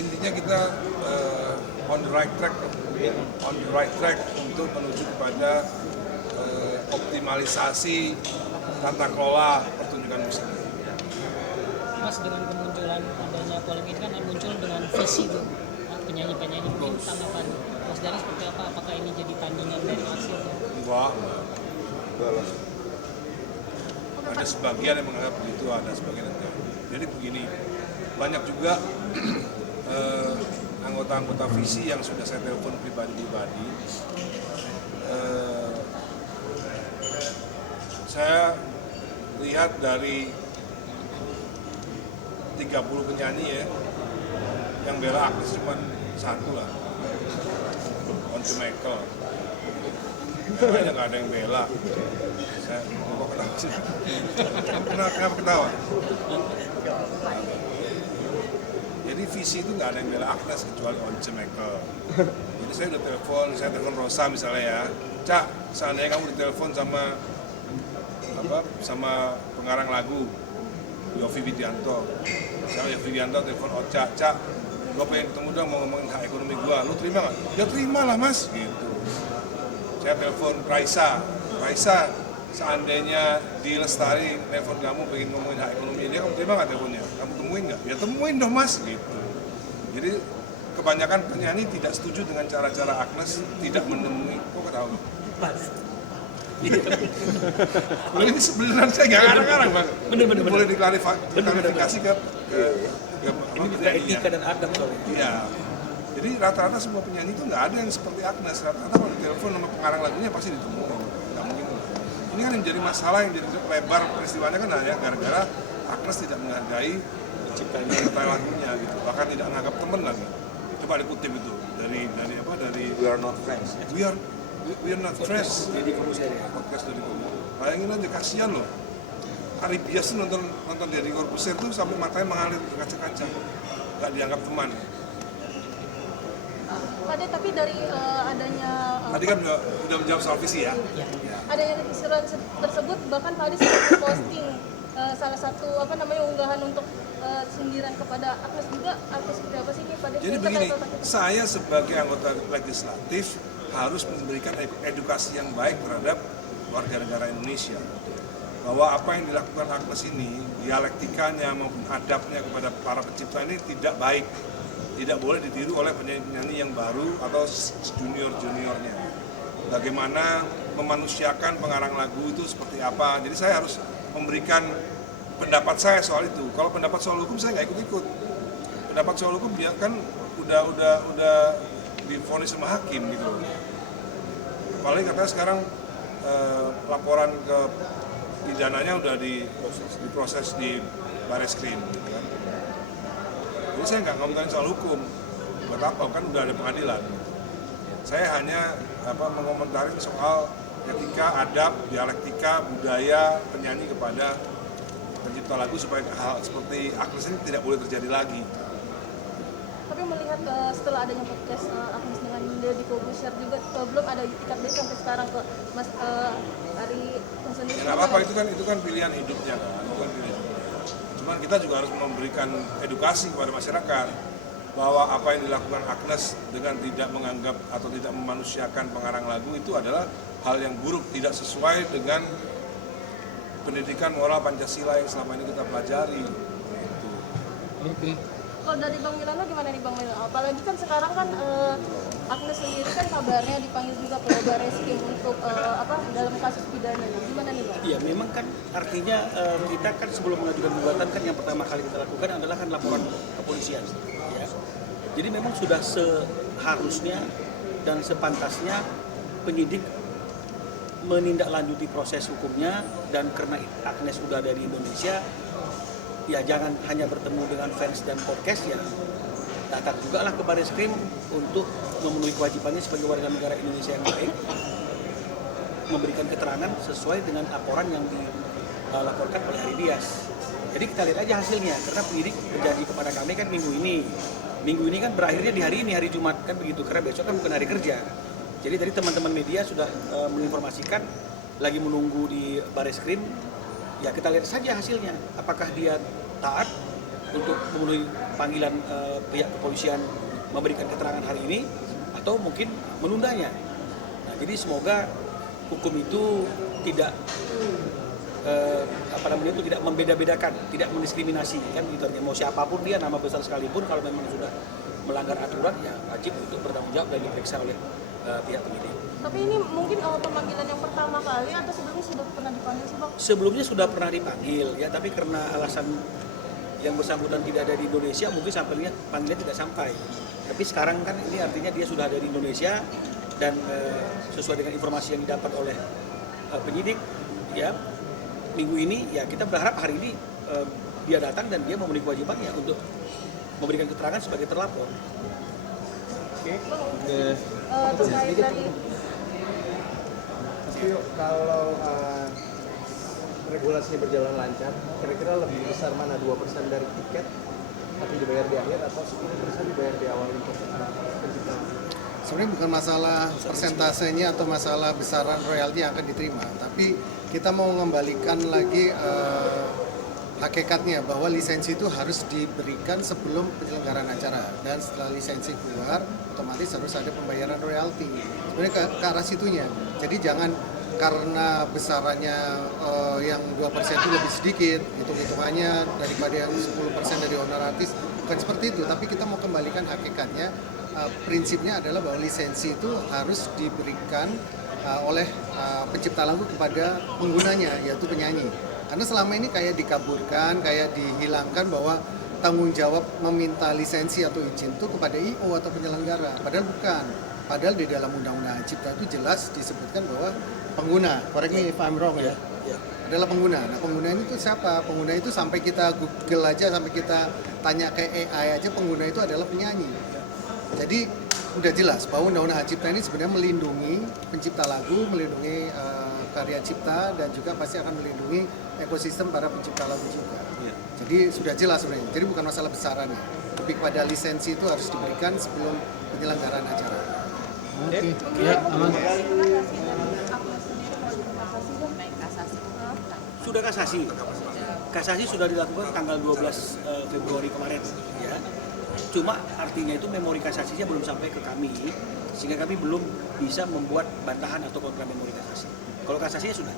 intinya kita on the right track untuk menuju kepada optimalisasi tata kelola pertunjukan musik. Mas, dengan kemunculan adanya polemik ini kan muncul dengan visi tuh penyanyi-penyanyi, mungkin tanggapan Mas Dani seperti apa? Apakah ini jadi tandingan dari hasil? Enggak. Ada sebagian yang menganggap begitu, ada sebagian yang enggak. Jadi begini, banyak juga anggota-anggota visi yang sudah saya telepon pribadi-pribadi. Saya lihat dari 30 penyanyi ya, yang bela Agnes cuma satu lah, Once Michael. Kayaknya nggak ada yang bela. Saya kok ketawa sih? Kenapa ketawa? Jadi visi itu nggak ada yang bela Agnes kecuali Once Michael. Jadi saya udah telepon Rosa misalnya ya, Cak, seandainya kamu ditelepon sama pengarang lagu Yovie Widianto, misalnya Yovie Widianto telepon Ocha, Cak, gue pengen ketemu dong mau ngomongin hak ekonomi gue, lu terima nggak? Ya terima lah mas, gitu. Saya telepon Raisa, seandainya di Lestari telepon kamu pengen ngomongin hak ekonomi dia, kamu terima nggak teleponnya? Kamu temuin nggak? Ya temuin dong mas, gitu. Jadi kebanyakan penyanyi tidak setuju dengan cara-cara Agnes tidak menemui, kok ketahui? Ini sebenarnya saya nggak ngarang-ngarang bang. Bener. Boleh diklarifikasi ke ini juga etika dan adab soalnya. Iya. Jadi rata-rata semua penyanyi itu nggak ada yang seperti Agnes. Rata-rata kalau ditelepon sama pengarang lagunya pasti ditemukan. Nggak mungkin. Ini kan yang jadi masalah, yang jadi lebar peristiwanya kan hanya gara-gara Agnes tidak menghargai pencipta lagunya gitu. Bahkan tidak menganggap teman lagi. Coba dikutip itu dari We are not friends. We are not friends. Jadi Corbusier ya. Podcast dari Komo. Bayangin aja, kasihan loh. Ari biasa nonton dari Corbusier tuh sampai matanya mengalir berkaca-kaca. Nggak dianggap teman. Pak De, tapi dari adanya Tadi kan udah menjawab soal visi ya. adanya istilah tersebut, bahkan Pak De sempat posting salah satu unggahan untuk sindiran kepada Agnes juga. Artis seperti apa sih ini Pak De? Jadi begini, saya sebagai anggota legislatif harus memberikan edukasi yang baik terhadap warga negara Indonesia bahwa apa yang dilakukan Agnes ini, dialektikanya maupun adabnya kepada para pencipta ini tidak baik, tidak boleh ditiru oleh penyanyi-penyanyi yang baru atau junior-juniornya. Bagaimana memanusiakan pengarang lagu itu seperti apa, jadi saya harus memberikan pendapat saya soal itu. Kalau pendapat soal hukum saya nggak ikut-ikut. Pendapat soal hukum dia kan udah divonis sama hakim gitu loh. Apalagi katanya sekarang laporan ke pidananya udah diproses di Bareskrim gitu kan. Jadi saya nggak ngomongin soal hukum, buat apa, kan udah ada pengadilan. Saya hanya mengomentari soal etika, adab, dialektika, budaya penyanyi kepada pencipta lagu supaya hal seperti Agnes ini tidak boleh terjadi lagi. Tapi melihat setelah adanya podcast Agnes dengan Deddy Corbuzier juga belum ada itikat baik sampai sekarang ke Mas Ari sendiri. Ya nggak apa-apa, itu kan pilihan hidupnya kan. Cuman kita juga harus memberikan edukasi kepada masyarakat bahwa apa yang dilakukan Agnes dengan tidak menganggap atau tidak memanusiakan pengarang lagu itu adalah hal yang buruk, tidak sesuai dengan pendidikan moral Pancasila yang selama ini kita pelajari. Oke. Kalau dari Bang Milano gimana nih Bang Milano? Apalagi kan sekarang kan Agnes sendiri kan kabarnya dipanggil juga ke Bareskrim untuk dalam kasus pidana. Gimana nih Bang? Iya, memang kan artinya kita kan sebelum mengajukan gugatan kan yang pertama kali kita lakukan adalah kan laporan kepolisian. Ya. Jadi memang sudah seharusnya dan sepantasnya penyidik menindaklanjuti proses hukumnya, dan karena Agnes sudah ada di Indonesia, ya jangan hanya bertemu dengan fans dan podcast, ya datang juga lah ke Bareskrim untuk memenuhi kewajibannya sebagai warga negara Indonesia yang baik, memberikan keterangan sesuai dengan laporan yang dilaporkan oleh Ari Dias. Jadi kita lihat aja hasilnya, karena penyidik berjanji kepada kami kan minggu ini kan berakhirnya di hari ini, hari Jumat kan begitu, karena besok kan bukan hari kerja. Jadi dari teman-teman media sudah menginformasikan lagi menunggu di Bareskrim. Ya kita lihat saja hasilnya, apakah dia taat untuk memenuhi panggilan pihak kepolisian memberikan keterangan hari ini atau mungkin menundanya. Nah, jadi semoga hukum itu tidak tidak membeda-bedakan, tidak mendiskriminasi kan gitu artinya. Mau siapapun dia, nama besar sekalipun, kalau memang sudah melanggar aturan ya wajib untuk bertanggung jawab dan diperiksa oleh pihak penyidik. Tapi ini mungkin pemanggilan yang pertama kali atau sebelumnya sudah pernah dipanggil sih Bang? Sebelumnya sudah pernah dipanggil ya, tapi karena alasan yang bersangkutan tidak ada di Indonesia, mungkin panggilan tidak sampai. Tapi sekarang kan ini artinya dia sudah ada di Indonesia dan sesuai dengan informasi yang didapat oleh penyidik ya, minggu ini ya kita berharap hari ini dia datang dan dia memenuhi kewajibannya untuk memberikan keterangan sebagai terlapor. Terkait dari Tapi kalau regulasinya berjalan lancar, kira-kira lebih besar mana 2% dari tiket tapi dibayar di akhir atau 10% dibayar di awal untuk penciptaan? Sebenarnya bukan masalah persentasenya atau masalah besaran royalti yang akan diterima, tapi kita mau mengembalikan lagi hakikatnya bahwa lisensi itu harus diberikan sebelum penyelenggaraan acara, dan setelah lisensi keluar otomatis harus ada pembayaran royalti. Sebenarnya ke arah situnya. Jadi jangan karena besarannya yang 2% itu lebih sedikit, hitung-hitungannya daripada yang 10% dari owner artis, bukan seperti itu. Tapi kita mau kembalikan hakikatnya, prinsipnya adalah bahwa lisensi itu harus diberikan oleh pencipta lagu kepada penggunanya, yaitu penyanyi. Karena selama ini kayak dikaburkan, kayak dihilangkan bahwa tanggung jawab meminta lisensi atau izin itu kepada I.O. atau penyelenggara. Padahal bukan. Padahal di dalam Undang-Undang Cipta itu jelas disebutkan bahwa pengguna, correct me if I'm wrong ya, adalah pengguna. Nah, pengguna itu siapa? Pengguna itu sampai kita Google aja, sampai kita tanya ke AI aja, pengguna itu adalah penyanyi. Jadi udah jelas bahwa Undang-Undang Hak Cipta ini sebenarnya melindungi pencipta lagu, melindungi karya cipta, dan juga pasti akan melindungi ekosistem para pencipta lagu juga. Jadi sudah jelas sebenarnya. Jadi bukan masalah besarannya. Lebih pada lisensi itu harus diberikan sebelum penyelenggaraan acara. mungkin pernah nggak sih dari Agnes sendiri kasasi Bang? Sudah kasasi. Kasasi sudah dilakukan tanggal 12 Februari kemarin ya. Cuma artinya itu memori kasasinya belum sampai ke kami, sehingga kami belum bisa membuat bantahan atau kontra memori kasasi. Kalau kasasinya sudah.